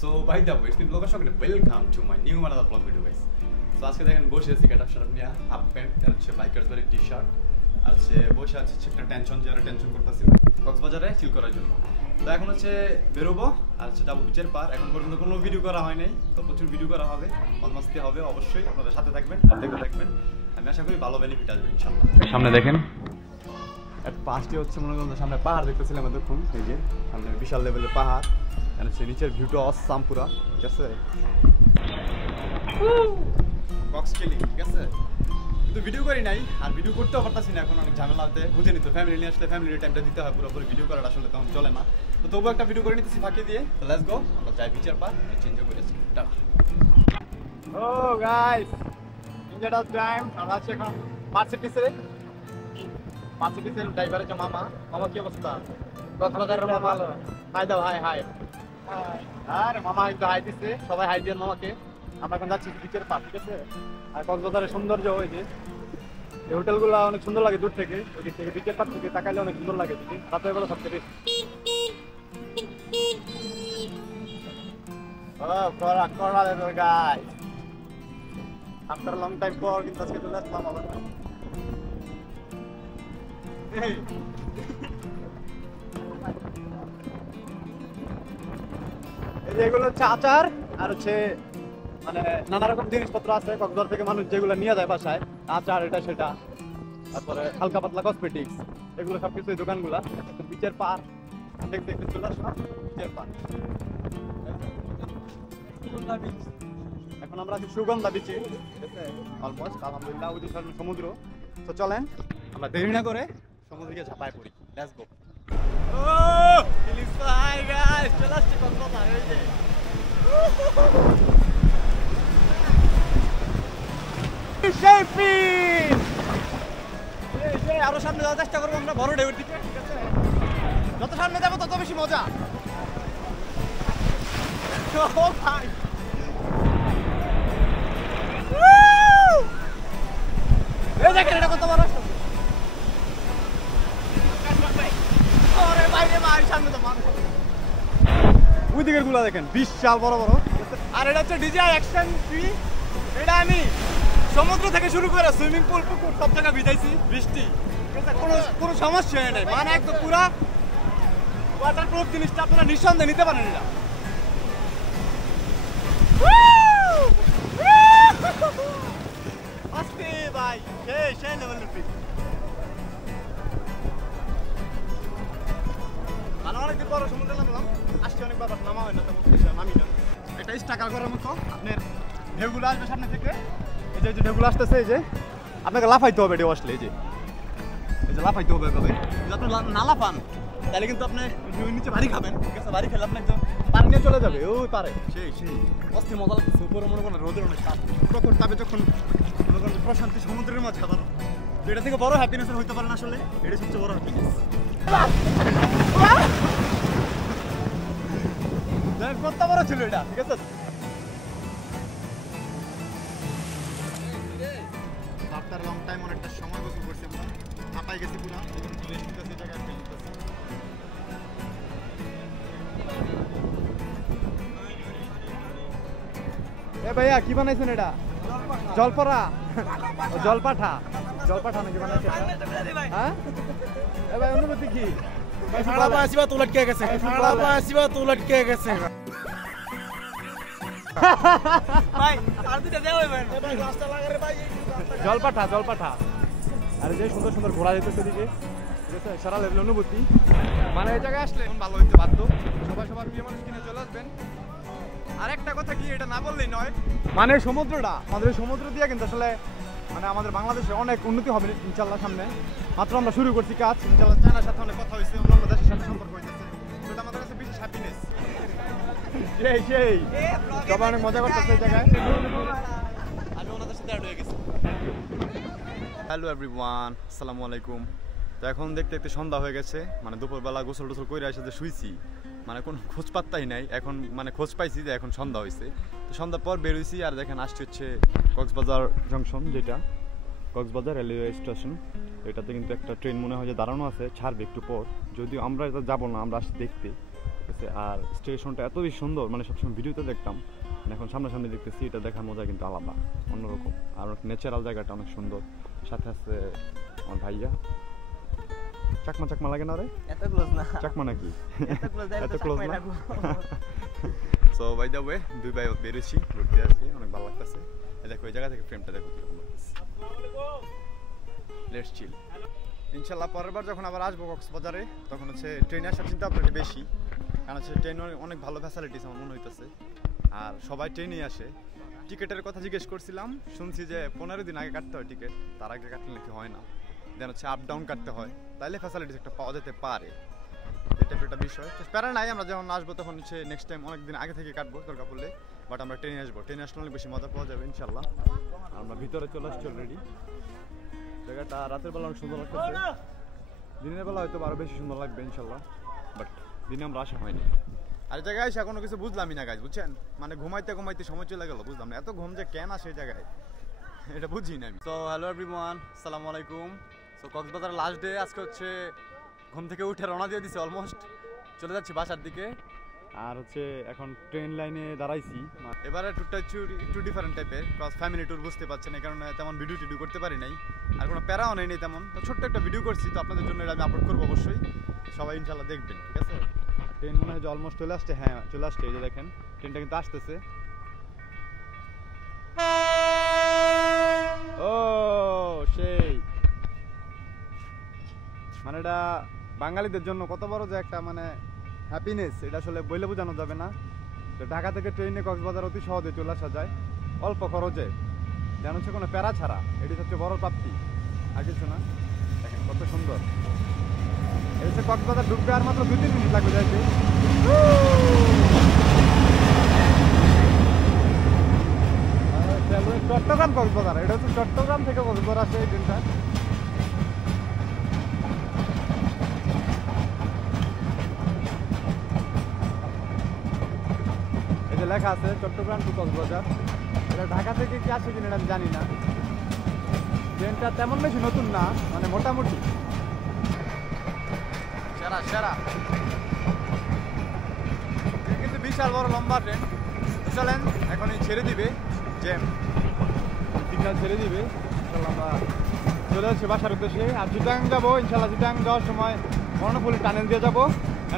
So by the way, it's been vlogger shock. Welcome to my new another vlog video, guys. So আজকে দেখেন বসে আছি get up shirt নিয়ে, half pant আর হচ্ছে bikers বাড়ির T shirt আর হচ্ছে বসে আছে একটা টেনশন যারা টেনশন করতেছি কক্সবাজারে চিল করার জন্য। তো এখন হচ্ছে বেরোবো আর হচ্ছে যাবো বিচের পার। এখন পর্যন্ত কোনো ভিডিও করা হয় নাই, তো প্রচুর ভিডিও করা হবে, মনমাস্তি হবে অবশ্যই। আপনাদের সাথে থাকবেন আর দেখতে থাকবেন, আমি আশা করি ভালো বেনিফিট আসবে ইনশাআল্লাহ। সামনে দেখেন এর পাশটি হচ্ছে মনে করেন সামনে পাহাড় দেখতেছিলাম এতক্ষণ, এই যে সামনে বিশাল লেভেলের পাহাড়, আর হচ্ছে নিচের ভিউটা অসাম পুরা, ঠিক আছে বক্স চিলিং, ঠিক আছে। কিন্তু ভিডিও করি নাই আর ভিডিও করতেও পারতাছি না, এখন অনেক ঝামেলা হতে বুঝে নিত। ফ্যামিলি নিয়ে আসলে ফ্যামিলির টাইমটা দিতে হয়, পুরোপুরি ভিডিও করাটা আসলে তখন চলে না। তো তবুও একটা ভিডিও করে নিতেছি ফাঁকি দিয়ে। তো লেটস গো, আমরা যাই বিচের পার, চেঞ্জ করে tata. O guys, enjoyed our time. আমরা আছি এখন মার্সিডিসে, মার্সিডিসের ড্রাইভার হচ্ছে মামা। মামা কি অবস্থা? কক্সবাজারের মামা, হাই দাও, হাই হাই। আরে মামা একটু হাই দিচ্ছে, সবাই হাই দিয়ে মামাকে। আমরা এখন যাচ্ছি বিচের পার, ঠিক আছে। আর কক্সবাজারের সৌন্দর্য ওই যে এই হোটেলগুলো অনেক সুন্দর লাগে দূর থেকে, ওই দিক থেকে বিচের পার থেকে তাকাইলে অনেক সুন্দর লাগে। রাতের বেলা সবচেয়ে বেশি। আফটার লং টাইম পর কিন্তু আজকে চলে আসলাম আবার। এই যে এগুলো হচ্ছে আচার আর হচ্ছে মানে নানা রকম জিনিসপত্র আছে কক্সবাজার থেকে মানুষ যেগুলো নিয়ে যায় বাসায়, আচার এটা সেটা, তারপরে হালকা পাতলা কসমেটিক্স, এগুলো সবকিছু এই দোকানগুলা। বিচের পার দেখতে দেখতে চলে আসলাম বিচের পার। এখন আমরা আছি সুগন্ধা বিচে, ঠিক আছে। অলমোস্ট আলহামদুলিল্লাহ ওই যে সমুদ্র। তো চলেন আমরা দেরি না করে সমুদ্রে ঝাঁপায় পড়ি। Let's go. ও ফিলিংস হাই গাইস, চলে আসছে কক্সবাজার। এই যে আরো সামনে যাওয়ার চেষ্টা করবো আমরা বড় ঢেউয়ের দিকে, ঠিক আছে। যত সামনে যাবো তত বেশি মজা। দেখেন এটা কত বড়, সামনে তো মানুষ। ওই দিকের গুলা দেখেন বিশাল বড় বড়। আর এটা হচ্ছে ডিজাই অ্যাকশন ফ্রি। এটা আমি সমুদ্র থেকে শুরু করে সুইমিং পুল পুকুর সব জায়গায় ভিজাইছি, বৃষ্টি, কোনো সমস্যা হয় নাই। মানে একদম পুরা ওয়াটারপ্রুফ জিনিসটা আপনারা নিঃসন্দেহে নিতে পারেন। এটা আস্তে ভাই, সেই লেভেলের ফিল। অনেকদিন পর সমুদ্রে নামলাম, আসছি অনেকবার নামা হয় না, তেমন নামি না। এটা স্ট্রাগল করার মতো আপনার ঢেউগুলো আসবে সামনে থেকে। এই যে ঢেউগুলো আসতেছে, এই যে আপনাকে লাফাইতে হবে ঢেউ আসলে, এই যে লাফাইতে হবে। কবে যদি আপনি না লাফান তাহলে কিন্তু আপনি ঢেউর নিচে বাড়ি খাবেন, ঠিক আছে। বাড়ি খেলে আপনি একদম পানি নিয়ে চলে যাবে ওই পারে। সেই অস্থির মজা লাগতেছে। উপরে মনে করেন রোদের অনেক তাপ, প্রখর তাপে যখন মনে করেন প্রশান্তি সমুদ্রের মাঝে আবার এটা থেকে বড় হ্যাপিনেস হইতে পারেন আসলে। এটা সবচেয়ে বড় হ্যাপিনেস। কত বড় ছিল এটা, ঠিক আছে। আফটার লং টাইম অনেকটা সময় গোসল করছি আমরা, হাঁপাই গেছি পুরা। এ ভাইয়া কি বানাইছেন এটা? জলপরা, জলপাঠা, জলপাঠা নাকি বানাইছে? হ্যাঁ এ ভাই অনুভূতি কি? জলপাঠা, জলপাঠা। আর যে সুন্দর সুন্দর ঘোরা যেতেছে দিকে, ঠিক আছে। সারা লেভেল অনুভূতি। মানে এই জায়গায় আসলে ভালো হইতে বাধ্য। সবাই সবার প্রিয় মানুষ কিনে চলে আসবেন। আর একটা কথা কি, এটা না বললেই নয়, মানে সমুদ্রটা, আমাদের সমুদ্র দিয়ে কিন্তু আসলে মানে আমাদের বাংলাদেশে অনেক উন্নতি হবে ইনশাল্লাহ সামনে। মাত্র আমরা শুরু করছি কাজ, ইনশাল্লাহ। চায়নার সাথে অনেক কথা হয়েছে, অন্য দেশের সাথে সম্পর্ক হইতেছে, সেটা আমাদের কাছে বিশেষ হ্যাপিনেস। সেই সবাই অনেক মজা করতেছে এই জায়গায়। আমি ওনাদের সাথে অ্যাড হয়ে গেছি। হ্যালো এভরিওয়ান, আসসালামু আলাইকুম। তো এখন দেখতে দেখতে সন্ধ্যা হয়ে গেছে, মানে দুপুরবেলা গোসল টোসল করে এসে শুইছি, মানে কোনো খোঁজ পাত্তাই নাই। এখন মানে খোঁজ পাইছি যে এখন সন্ধ্যা হয়েছে। তো সন্ধ্যার পর বেরোইছি আর দেখেন আসছে হচ্ছে কক্সবাজার জংশন, যেটা কক্সবাজার রেলওয়ে স্টেশন। এটাতে কিন্তু একটা ট্রেন মনে হয় যে দাঁড়ানো আছে, ছাড়বে একটু পর। যদিও আমরা এটা যাবো না, আমরা আসছি দেখতে। ঠিক আছে। আর স্টেশনটা এত বেশি সুন্দর, মানে সবসময় ভিডিওতে দেখতাম, এখন সামনাসামনি দেখতেছি, এটা দেখার মজা কিন্তু আলাদা, অন্যরকম। আর ন্যাচারাল জায়গাটা অনেক সুন্দর। সাথে আছে আমার ভাইয়া। চাকমা চাকমা লাগে না রে? এত ক্লোজ না। চাকমা নাকি? এত ক্লোজ না। সো বাই দ্য ওয়ে, দুই ভাই বেরোছি, ঘুরতে আসছি, অনেক ভালো লাগতেছে। দেখো এই জায়গা থেকে ফ্রেমটা দেখো কিরকম লাগতেছে। লেটস চিল। ইনশাল্লাহ পরের বার যখন আবার আসবো কক্সবাজারে, তখন হচ্ছে ট্রেনে আসার চিন্তা ভাবনা বেশি, কারণ হচ্ছে ট্রেনে অনেক ভালো ফ্যাসিলিটিস আমার মনে হইতেছে। আর সবাই ট্রেনেই আসে। টিকিটের কথা জিজ্ঞেস করছিলাম, শুনছি যে 15 দিন আগে কাটতে হয় টিকিট, তার আগে কাটলে নাকি হয় না, দেন হচ্ছে আপ ডাউন কাটতে হয়, তাইলে ফ্যাসিলিটিস একটা পাওয়া যেতে পারে। এটা একটা বিষয়, তো প্যারা নাই। আমরা যখন আসবো তখন হচ্ছে নেক্সট টাইম অনেক দিন আগে থেকে কাটবো দরকার পড়লে, বাট আমরা ট্রেনে আসবো। ট্রেনে আসলে অনেক বেশি মজা পাওয়া যাবে ইনশাল্লাহ। আমরা ভিতরে চলে আসছি অলরেডি। জায়গাটা রাতের বেলা অনেক সুন্দর লাগতেছে, দিনের বেলা হয়তো আরো বেশি সুন্দর লাগবে ইনশাল্লাহ, বাট দিনে আমরা আসা হয়নি। আর এই জায়গায় এসে কোনো কিছু বুঝলামই না গাইজ, বুঝছেন? মানে ঘুমাইতে ঘুমাইতে সময় চলে গেল, বুঝলাম না এত ঘুম যে কেন আসে এই জায়গায়, এটা বুঝি না আমি। তো হ্যালো এভরিওয়ান, আসসালামু আলাইকুম। সো কক্সবাজার লাস্ট ডে আজকে হচ্ছে, ঘুম থেকে উঠে রওনা দিয়ে দিছে, অলমোস্ট চলে যাচ্ছি বাসার দিকে। আর হচ্ছে এখন ট্রেন লাইনে দাঁড়াইছি। এবারে ট্যুরটা একটু ডিফারেন্ট টাইপের, কজ ফ্যামিলি ট্যুর, বুঝতে পারছেন, এই কারণে তেমন ভিডিও টিডিও করতে পারি নাই, আর কোনো প্যারাও নেই তেমন। তো ছোট্ট একটা ভিডিও করছি, তো আপনাদের জন্য এটা আমি আপলোড করবো অবশ্যই, সবাই ইনশাল্লাহ দেখবেন, ঠিক আছে? ট্রেন মনে হয় যে অলমোস্ট চলে আসছে। হ্যাঁ চলে আসছে, এই যে দেখেন ট্রেনটা কিন্তু আসতেছে। ও সেই, মানে এটা বাঙালিদের জন্য কত বড় যে একটা মানে হ্যাপিনেস, এটা আসলে বইলে বোঝানো যাবে না। ঢাকা থেকে ট্রেনে কক্সবাজার অতি সহজে চলে আসা যায়, অল্প খরচে, যেন হচ্ছে কোনো প্যারা ছাড়া। এটি হচ্ছে বড় প্রাপ্তি, আর কিছু না। দেখেন কত সুন্দর। এই হচ্ছে কক্সবাজার ঢুকবে, আর মাত্র 2-3 মিনিট লাগবে যাইতে। চট্টগ্রাম কক্সবাজার, এটা হচ্ছে চট্টগ্রাম থেকে কক্সবাজার আসে এই ট্রেনটা। এই যে লেখা আছে চট্টগ্রাম টু কক্সবাজার। এটা ঢাকা থেকে কি আসে কিনা আমি জানি না। ট্রেনটা তেমন বেশি নতুন না, মানে মোটামুটি সেরা সেরা, কিন্তু বিশাল বড় লম্বা ট্রেন। চলেন এখনই ছেড়ে দিবে, জ্যাম সিগন্যাল ছেড়ে দিবে, ইনশাল্লাহ আমরা চলে আসছি বাসার উদ্দেশ্যে। আর চিটাং যাবো ইনশাল্লাহ, চিটাং যাওয়ার সময় কর্ণফুলী টানেল দিয়ে যাবো।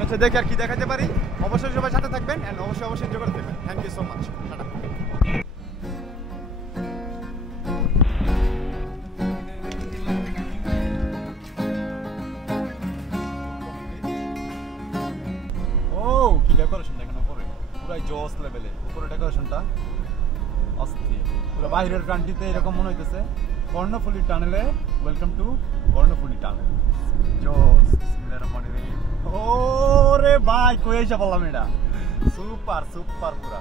হচ্ছে দেখি আর কি দেখাতে পারি। অবশ্যই সবাই সাথে থাকবেন, অ্যান্ড অবশ্যই এনজয় করতে থাকবেন। Thank you so much. ও কি ডেকোরেশন দেখেন উপরে, পুরাই জস লেভেলে উপরে ডেকোরেশনটা অস্থির। পুরো বাইরের কান্ট্রিতে এরকম মনে হইতেছে। কর্ণফুলী টানেলে, ওয়েলকাম টু কর্ণফুলী টানেল। জস, ওরে ভাই কই এসে বললাম, এটা সুপার সুপার পুরা।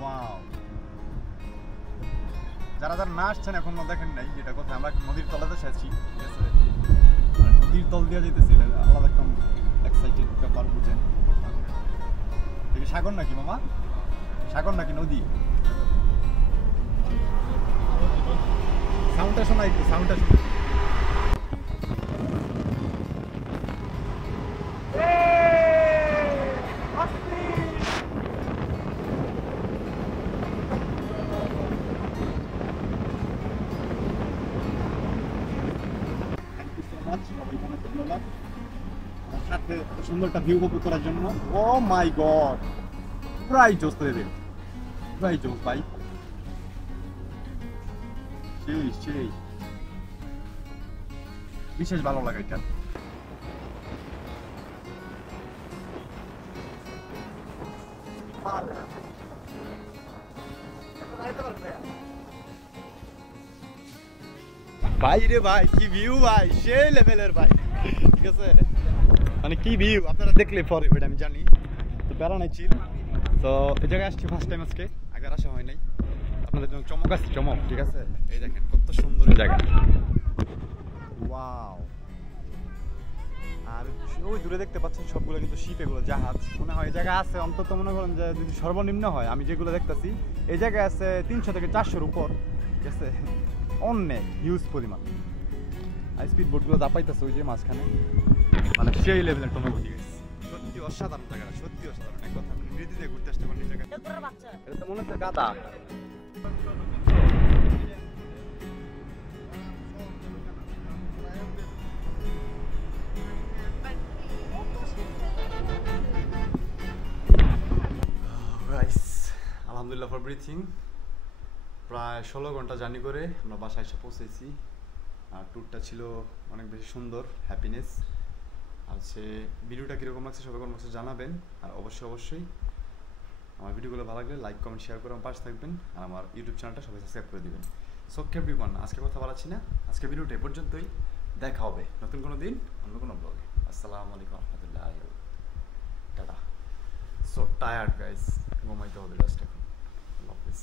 ওয়াও, যারা যারা না আসছেন এখন দেখেন নাই, যেটা কথা আমরা নদীর তলাতে আছি, ঠিক আছে? আর নদীর তল দিয়ে যেতেছি, আলাদা একটা এক্সাইটেড ব্যাপার, বুঝেন? সাগর নাকি মামা, সাগর নাকি নদী? সাউন্ডটা শোনা, একটু সাউন্ডটা শোনা। সাথে সুন্দর একটা ভিউ উপভোগ করার জন্য। ও মাই গড, প্রায় জোস দেবে, প্রায় জোস ভাই, সেই সেই বিশেষ ভালো লাগে এটা। ভাই রে ভাই, কি ভিউ ভাই, সেই লেভেলের ভাই, ঠিক আছে? মানে কি ভিউ আপনারা দেখলে পরে ওইটা আমি জানি। তো প্যারা নাই, চিল। তো এই জায়গায় আসছি ফার্স্ট টাইম আজকে, আগে আসা হয় নাই। আপনাদের জন্য চমক আছে, চমক, ঠিক আছে? এই দেখেন কত সুন্দর জায়গা, ওয়াও। আর ওই দূরে দেখতে পাচ্ছেন সবগুলো কিন্তু শিপ, এগুলো জাহাজ মনে হয়। এই জায়গায় আছে অন্তত মনে করেন যে যদি সর্বনিম্ন হয়, আমি যেগুলো দেখতেছি এই জায়গায় আছে 300 থেকে 400-র উপর, ঠিক আছে? অনেক হিউজ পরিমাণ। হাই স্পিড বোটগুলো দাপাইতেছে ওই যে মাঝখানে, মানে সেই লেভেলের অনুভূতি গেছে। সত্যি অসাধারণ জায়গাটা, সত্যি অসাধারণ। এক কথা আপনি নিজে দিয়ে ঘুরতে আসতে পারেন এই জায়গায়। এটা তো মনে হচ্ছে গাদা। গাইস আলহামদুলিল্লাহ ফর ব্রিথিং। প্রায় 16 ঘন্টা জার্নি করে আমরা বাসায় এসে পৌঁছেছি। আর ট্যুরটা ছিল অনেক বেশি সুন্দর, হ্যাপিনেস। আর হচ্ছে ভিডিওটা কীরকম লাগছে সবাই কমেন্ট বক্সে জানাবেন। আর অবশ্যই আমার ভিডিওগুলো ভালো লাগলে লাইক কমেন্ট শেয়ার করে আমার পাশে থাকবেন। আর আমার ইউটিউব চ্যানেলটা সবাই সাবস্ক্রাইব করে দিবেন। সো এভরিওয়ান, আজকে কথা বাড়াচ্ছি না, আজকে ভিডিওটা এ পর্যন্তই। দেখা হবে নতুন কোনো দিন অন্য কোনো ব্লগে। আসসালামু আলাইকুম রহমতুল্লাহ, টাটা। সো টায়ার্ড গাইস, ঘুমাইতে হবে জাস্ট এখন। আল্লাহ হাফেজ।